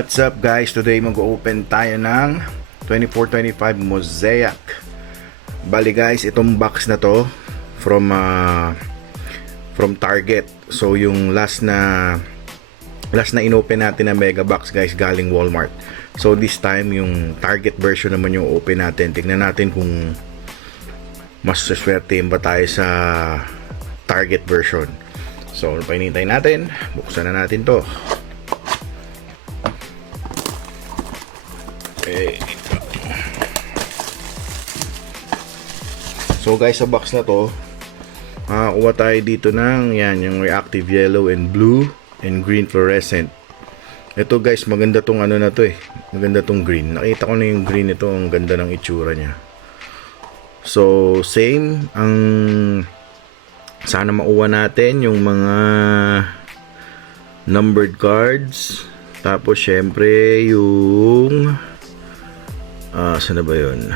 What's up guys? Today mag-open tayo ng 24-25 Mosaic. Bali guys, itong box na to from Target. So yung last na inopen natin na mega box guys galing Walmart. So this time yung Target version naman yung open natin. Tingnan natin kung mas swerte ba tayo sa Target version. So ano pa hinihintay natin? Buksan na natin to. Okay. So guys, sa box na to makakuha tayo dito ng yan, yung reactive yellow and blue and green fluorescent. Ito guys, maganda tong ano na to eh. Maganda tong green. Nakita ko na yung green nito, ang ganda ng itsura niya. So same ang sana makuha natin yung mga numbered cards. Tapos syempre yung saan na ba yun?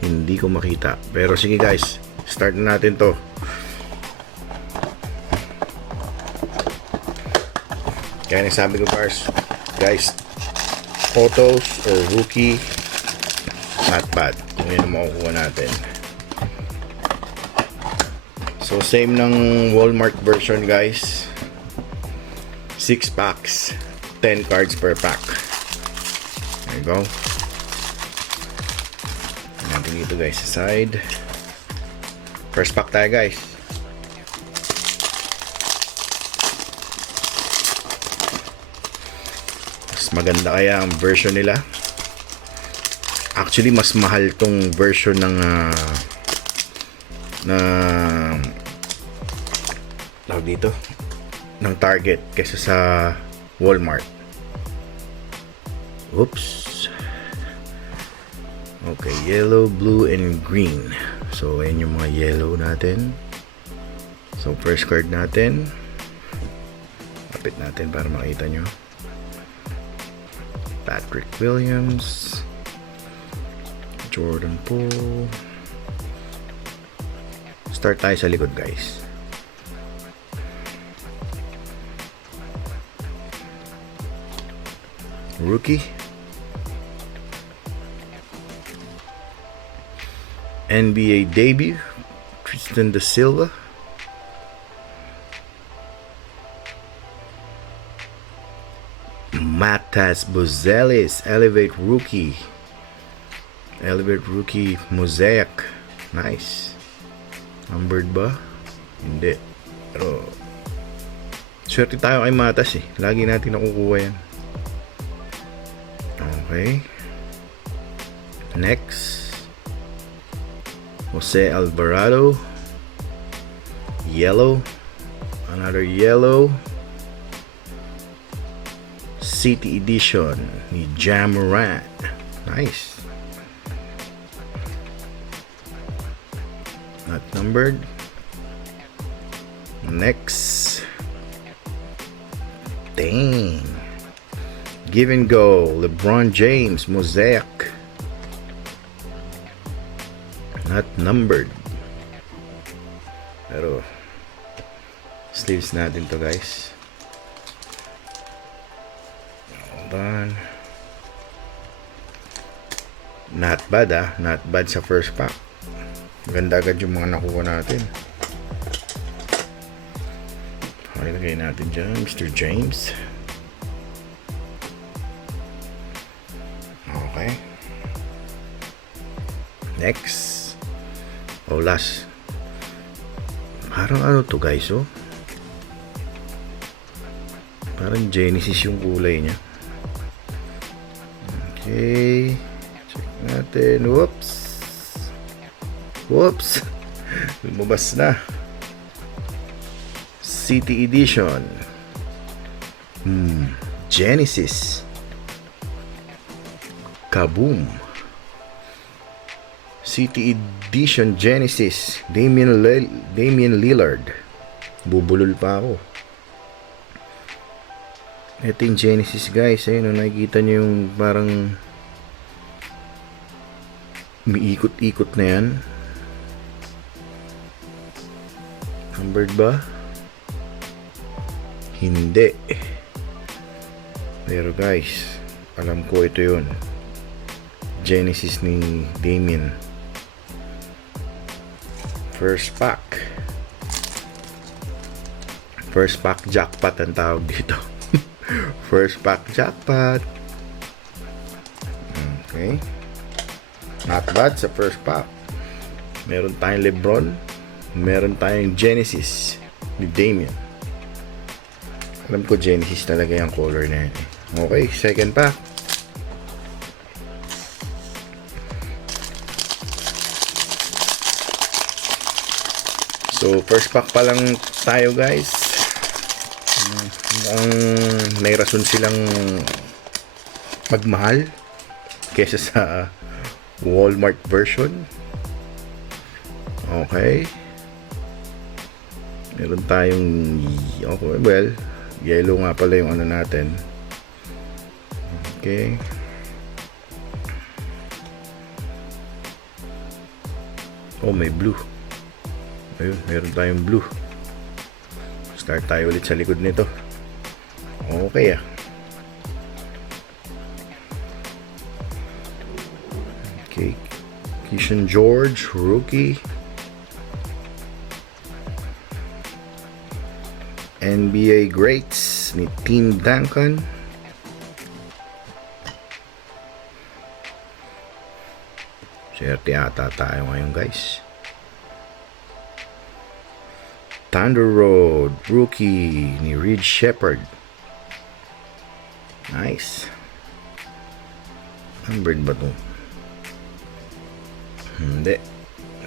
Hindi ko makita. Pero sige guys, start na natin to. Kaya nagsabi ko guys, photos or rookie, not bad. Kung yun ang makukuha natin. So same ng Walmart version guys. 6 packs, 10 cards per pack. There you go. Natin dito guys sa side. First pack tayo guys. Mas maganda kaya ang version nila. Actually mas mahal tong version ng tawag dito ng Target kaysa sa Walmart. Oops. Okay, yellow, blue, and green. So ayan yung mga yellow natin. So first card natin, lapit natin para makita nyo. Patrick Williams, Jordan Poole. Start tayo sa likod guys. Rookie, NBA debut, Tristan da Silva, Matas Buzelis, Elevate Rookie Mosaic. Nice. Numbered ba? Hindi. Pero swerte tayo kay Matas eh. Lagi natin nakukuha yan. Okay. Next, Jose Alvarado, yellow, another yellow, City Edition ni Ja Morant. Nice. Not numbered. Next, dang, give and go, LeBron James Mosaic, not numbered. Pero sleeves natin to guys. Hold on. Not bad not bad sa first pack. Maganda agad yung mga nakuha natin. Ilagay natin dyan Mr. James. Okay. Next. Last. Parang ano to guys oh. Parang Genesis yung kulay niya. Okay. Check natin. Whoops. Lumabas na. City Edition. Genesis. Kaboom. City Edition Genesis, Damian Lillard. Bubulol pa ako. Ito yung Genesis guys. Ayun, nakikita nyo yung parang umiikot-ikot na yan. Numbered ba? Hindi. Pero guys, alam ko ito yun. Genesis ni Damien. First pack. First pack jackpot ang tawag dito. First pack jackpot. Okay. Not bad sa first pack. Meron tayong Lebron. Meron tayong Genesis ni Damien. Alam ko Genesis talaga yung color na yan. Okay, second pack. So, first pack pa lang tayo guys. Ang may rason silang magmahal kesa sa Walmart version. Okay. Meron tayong okay, well, yellow nga pala yung ano natin. Okay. Oh, may blue. Ayun, meron tayong blue. Start tayo ulit sa likod nito. Okay ah. Okay. Keyshawn George, rookie. NBA greats ni Tim Duncan. Swerte ata tayo ngayon guys. Thunder Road, rookie ni Reed Shepherd. Nice. Numbered ba ito? Hindi.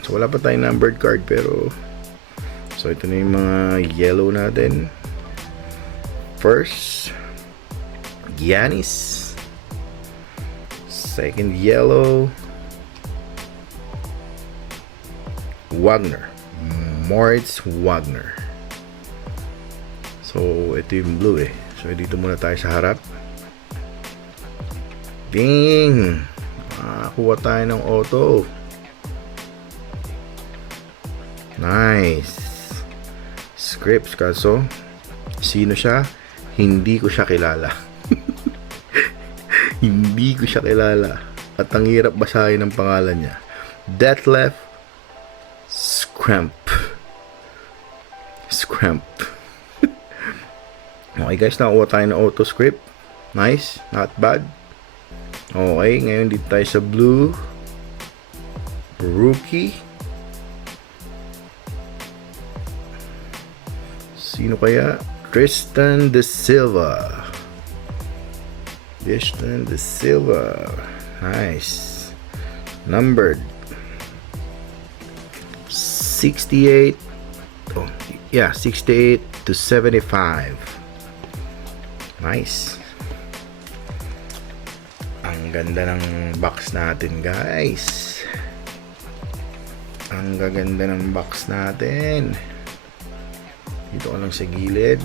So wala pa tayong numbered card pero so ito na yung mga yellow natin. First, Giannis. Second yellow, Wagner. Moritz Wagner. So ito yung blue eh. So dito muna tayo sa harap. Ding! Kuha tayo ng auto. Nice. Scripts kaso sino siya? Hindi ko siya kilala. Hindi ko siya kilala. At ang hirap basahin ang pangalan niya. Detlef Scamp. Okay guys, nakuha tayo ng auto script. Nice, not bad. Okay, ngayon dito tayo sa blue. Rookie. Sino kaya? Tristan De Silva. Nice. Numbered 68. Oh, yeah, 68 to 75. Nice. Ang ganda ng box natin, guys. Ang gaganda ng box natin. Dito ko lang sa gilid.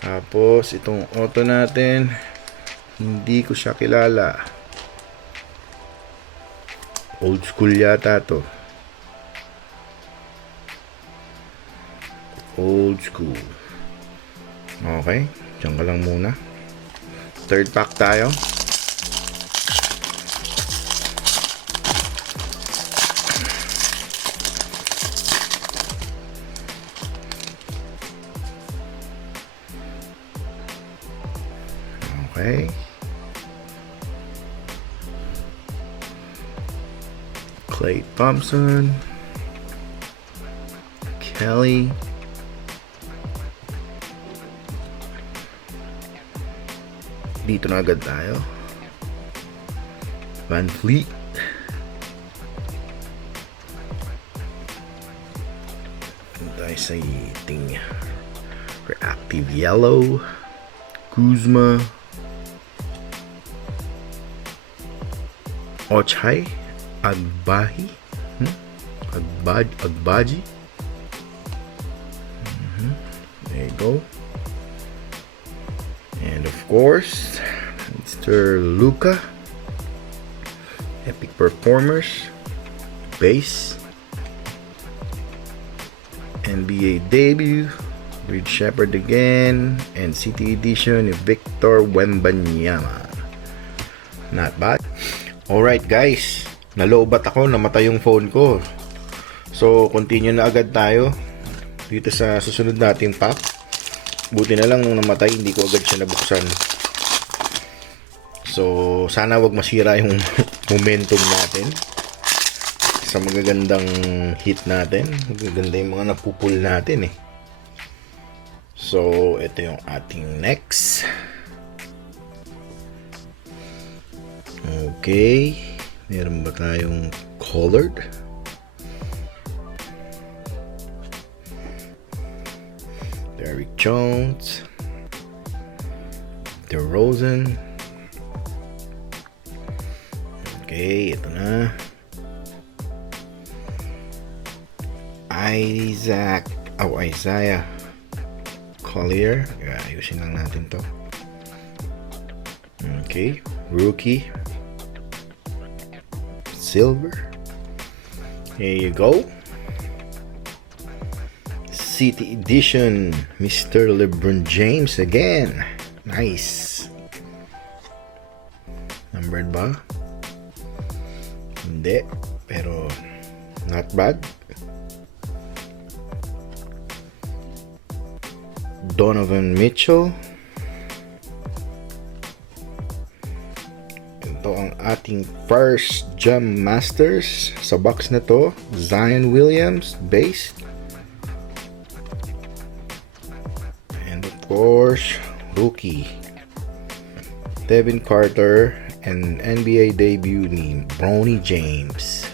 Tapos itong auto natin, hindi ko siya kilala. Old school yata to. Old school. Okay, diyan ka lang muna. Third pack tayo. Okay. Klay Thompson. Kelly. Dito na agad tayo. Van Fleet. Tayo sa iting reactive yellow. Kuzma. Ochai Agbaji. Agbaji. There you go. And of course, Mr. Luka. Epic Performers. Base. NBA debut, Reed Shepherd again, and City Edition ni Victor Wembanyama. Not bad. Alright guys, nalobat ako, namatay yung phone ko. So, continue na agad tayo dito sa susunod nating pack. Buti na lang nung namatay, hindi ko agad siya nabuksan. So, sana wag masira yung momentum natin sa magagandang hit natin. Magaganda yung mga napupul natin eh. So, ito yung ating next. Okay. Meron ba tayong colored? Derrick Jones. DeRozan. Okay, ito na. Isaiah Collier. Ayusin lang natin to. Okay, rookie. Silver. Here you go. City Edition, Mr. LeBron James again. Nice. Numbered ba? Hindi, pero not bad. Donovan Mitchell. Ito ang ating first Jam Masters sa box na to. Zion Williams, base. And of course, rookie. Devin Carter and NBA debut ni Bronny James.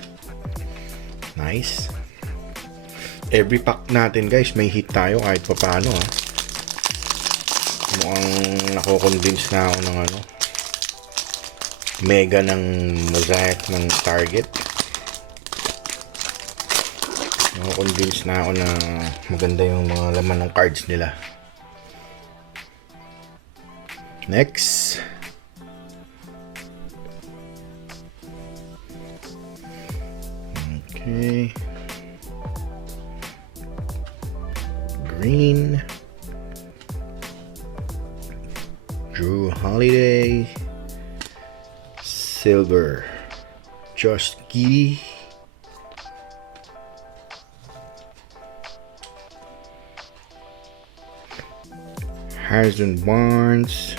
Nice. Every pack natin guys, may hit tayo kahit paano ha. Mukhang nako-convince na ako ng mega ng mosaic ng Target. Nako-convince na ako na maganda yung mga laman ng cards nila. Next. Okay. Green. Drew Holiday. Silver. Josh Giddey. Harrison Barnes.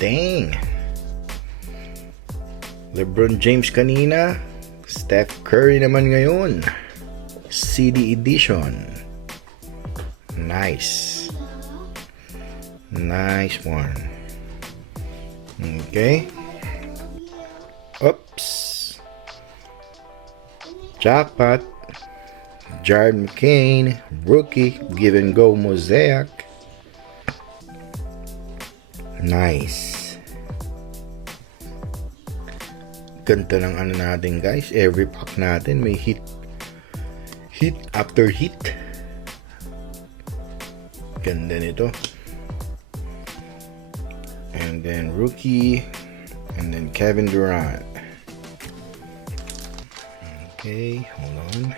Dang. LeBron James kanina. Steph Curry naman ngayon. CD Edition. Nice. Nice one. Okay. Oops. Jackpot. Jared McCain. Rookie. Give and go mosaic. Nice. Ganda ng ano natin guys. Every pack natin may hit. Hit after hit. Ganda nito. And then rookie. And then Kevin Durant. Okay, hold on.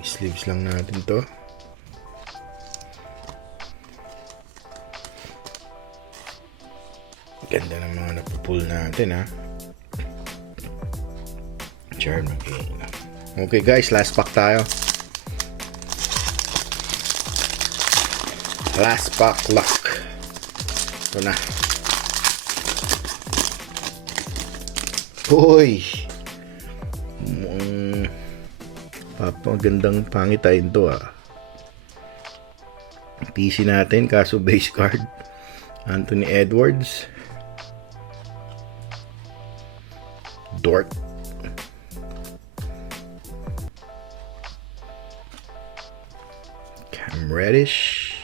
Sleeves lang natin to. Ganda ng mga napupull natin ha. Jared McCain. Okay guys, last pack tayo. Last pack luck. Ito na. Hoy! Magandang pangitain to ah. PC natin, kaso base card. Anthony Edwards. Dort. Cam Reddish.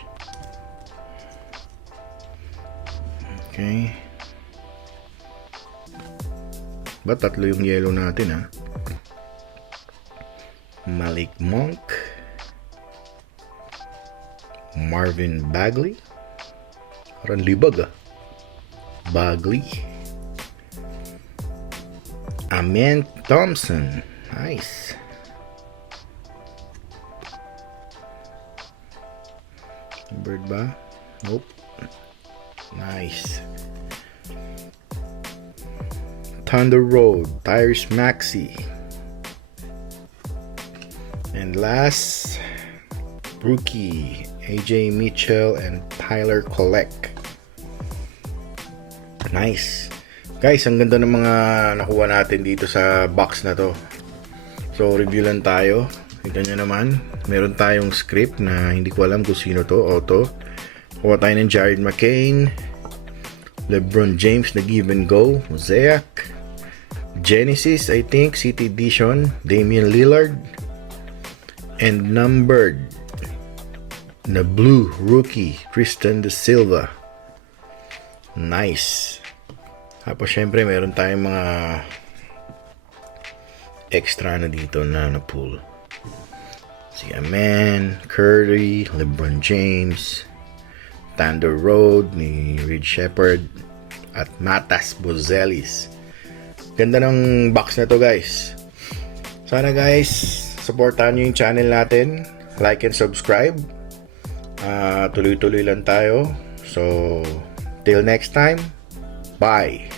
Okay. Ba tatlo yung yellow natin ha? Malik Monk. Marvin Bagley. Parang libag ah. Bagley. Amen Thompson. Nice. Bird ba? Nope. Nice. Thunder Road, Tyrese Maxey. And last, rookie, AJ Mitchell and Tyler Kolek. Nice. Guys, ang ganda ng mga nakuha natin dito sa box na to. So, review lang tayo. Kita nyo naman, meron tayong script na hindi ko alam kung sino to, auto. Kuha tayo ng Jared McCain, LeBron James na give and go, Mosaic, Genesis, I think, City Edition, Damian Lillard, and numbered na blue rookie, Tristan De Silva. Nice. Tapos syempre meron tayong mga extra na dito na pull. Si Amen, Curry, LeBron James, Thunder Road ni Reed Shepherd, at Matas Bozelis. Ganda ng box na to, guys. Sana guys, supportahan nyo yung channel natin. Like and subscribe. Tuloy-tuloy lang tayo. So, till next time. Bye.